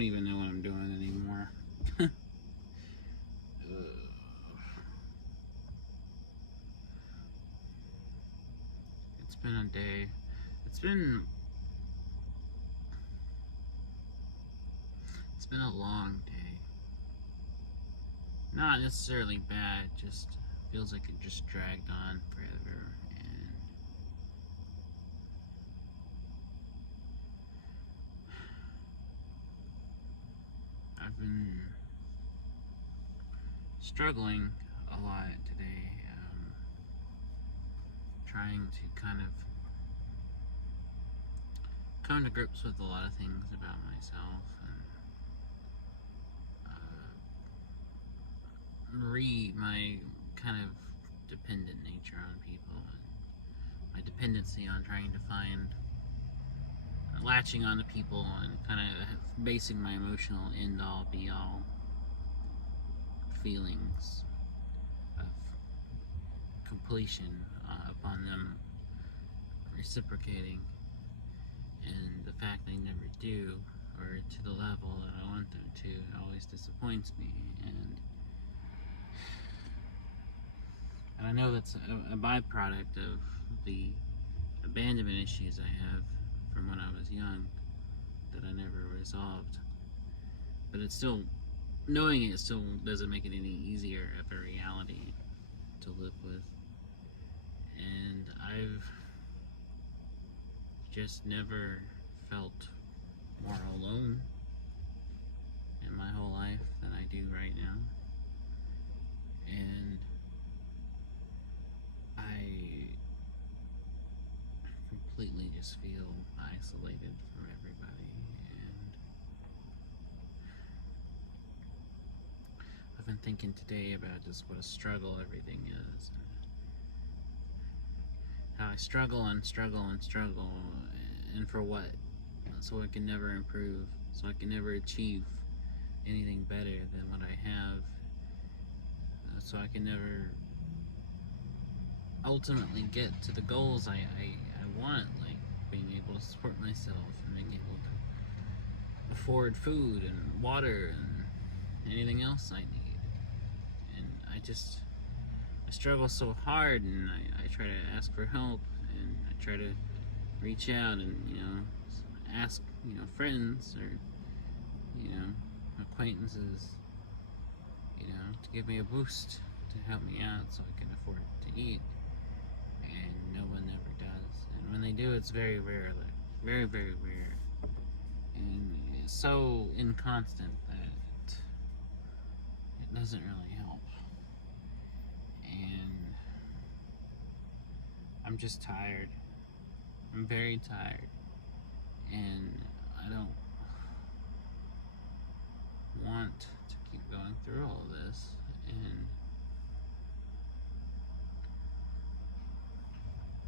don't even know what I'm doing anymore. It's been a day. It's been a long day. Not necessarily bad, just feels like it just dragged on forever. And I've been struggling a lot today, trying to kind of come to grips with a lot of things about myself and my kind of dependent nature on people and my dependency on trying to find latching onto people and kind of basing my emotional end all be all feelings of completion upon them reciprocating, and the fact they never do, or to the level that I want them to, always disappoints me. And I know that's a byproduct of the abandonment issues I have from when I was young that I never resolved. But it's still, knowing it still doesn't make it any easier of a reality to live with. And I've just never felt more alone in my whole life than I do right now. And I completely just feel isolated from everybody. And I've been thinking today about just what a struggle everything is. How I struggle and struggle and struggle, and for what? So I can never improve, so I can never achieve anything better than what I have, so I can never ultimately get to the goals I want, like being able to support myself and being able to afford food and water and anything else I need. And I struggle so hard, and I try to ask for help, and I try to reach out and, ask, friends or, acquaintances, to give me a boost, to help me out so I can afford to eat. And no one ever does. And when they do, it's very rare, very, very rare. And it's so inconstant that it doesn't really help. And I'm just tired. I'm very tired. And I don't want to keep going through all of this. And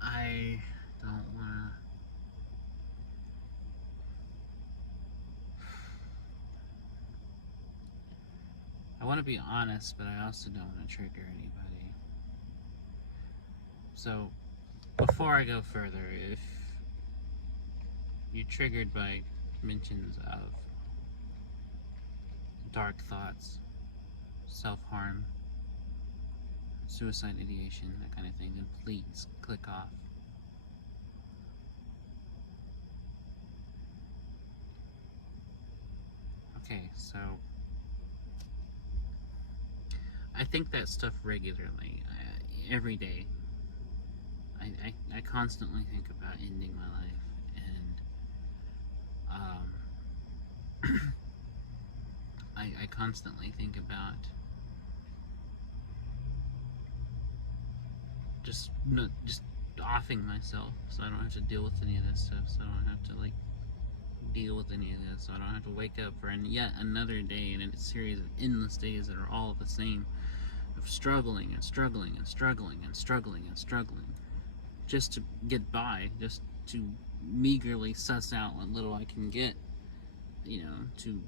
I don't want to be honest, but I also don't want to trigger anybody. So, before I go further, if you're triggered by mentions of dark thoughts, self-harm, suicide ideation, that kind of thing, then please click off. Okay, so I think that stuff regularly, every day. I constantly think about ending my life, and I constantly think about just offing myself, so I don't have to deal with any of this stuff, so I don't have to deal with any of this, so I don't have to wake up for yet another day in a series of endless days that are all the same, of struggling and struggling and struggling and struggling and struggling just to get by, just to meagerly suss out what little I can get, to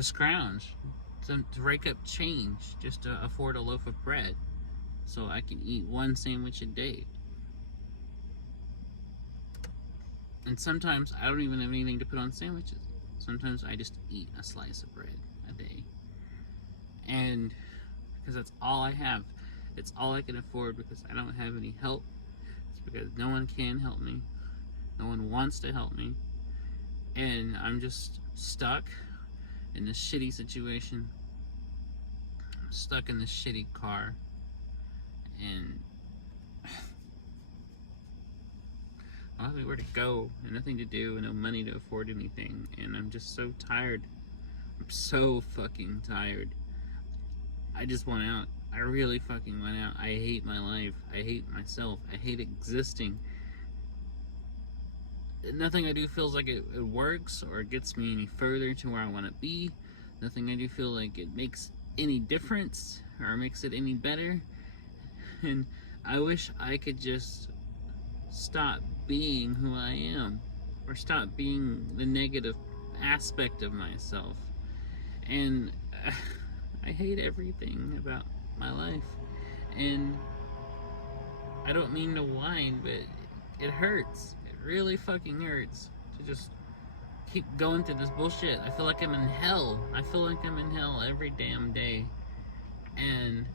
scrounge, to rake up change just to afford a loaf of bread so I can eat one sandwich a day. And sometimes I don't even have anything to put on sandwiches. Sometimes I just eat a slice of bread a day. And because that's all I have. It's all I can afford because I don't have any help. It's because no one can help me. No one wants to help me. And I'm just stuck in this shitty situation. I'm stuck in this shitty car. And I don't have anywhere to go and nothing to do and no money to afford anything. And I'm just so tired. I'm so fucking tired. I just want out. I really fucking want out. I hate my life. I hate myself. I hate existing. Nothing I do feels like it works or gets me any further to where I want to be. Nothing I do feel like it makes any difference or makes it any better. And I wish I could just stop being who I am or stop being the negative aspect of myself. And I hate everything about my life. And I don't mean to whine, but it hurts. It really fucking hurts to just keep going through this bullshit. I feel like I'm in hell. I feel like I'm in hell every damn day. And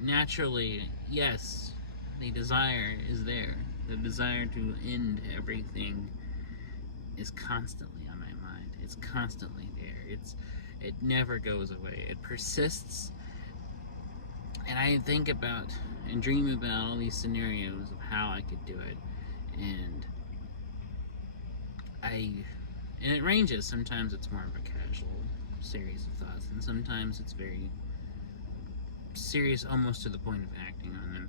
naturally, yes, the desire is there. The desire to end everything is constantly on my mind. It's constantly there. It never goes away. It persists. And I think about and dream about all these scenarios of how I could do it. And it ranges. Sometimes it's more of a casual series of thoughts, and sometimes it's very serious, almost to the point of acting on them.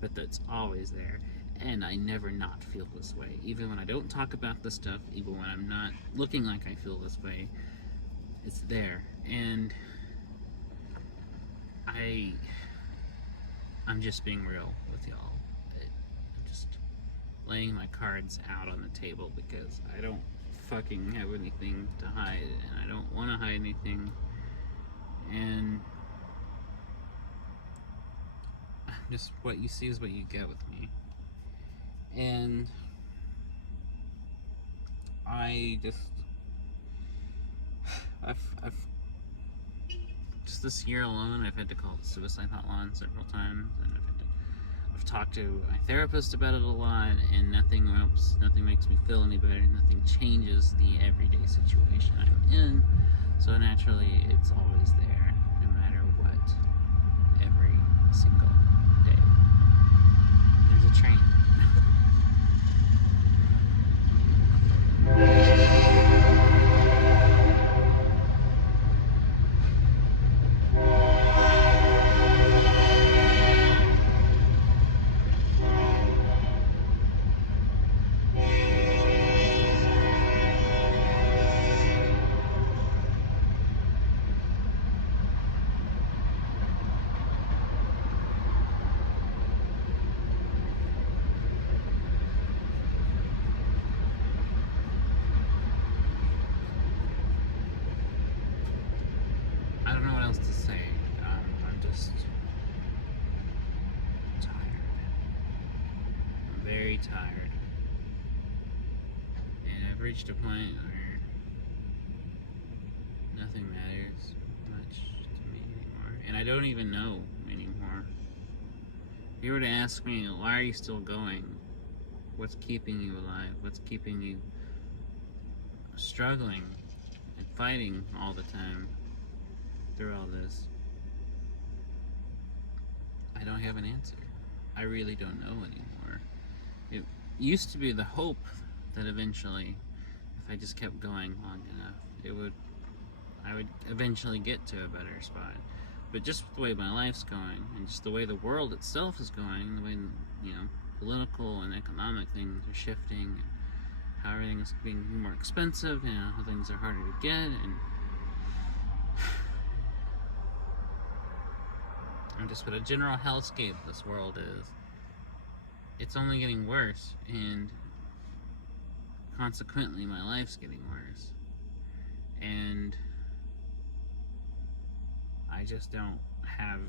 But that's always there. And I never not feel this way. Even when I don't talk about this stuff, even when I'm not looking like I feel this way, it's there. And I'm just being real with y'all. I'm just laying my cards out on the table because I don't fucking have anything to hide, and I don't want to hide anything. And just what you see is what you get with me. And I've just this year alone, I've had to call the suicide hotline several times, and I've talked to my therapist about it a lot, and nothing helps. Nothing makes me feel any better. Nothing changes the everyday situation I'm in. So naturally, it's always there, no matter what. Every single day. There's a train. I don't know what else to say. I'm just tired. I'm very tired. And I've reached a point where nothing matters much to me anymore. And I don't even know anymore. If you were to ask me, why are you still going? What's keeping you alive? What's keeping you struggling and fighting all the time through all this? I don't have an answer. I really don't know anymore. It used to be the hope that eventually, if I just kept going long enough, I would eventually get to a better spot. But just the way my life's going, and just the way the world itself is going, the way, political and economic things are shifting, and how everything is being more expensive, how things are harder to get, and just what a general hellscape this world is. It's only getting worse, and consequently my life's getting worse. And I just don't have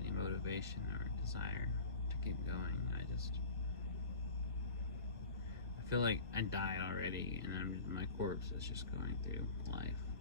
any motivation or desire to keep going. feel like I died already, and my corpse is just going through life.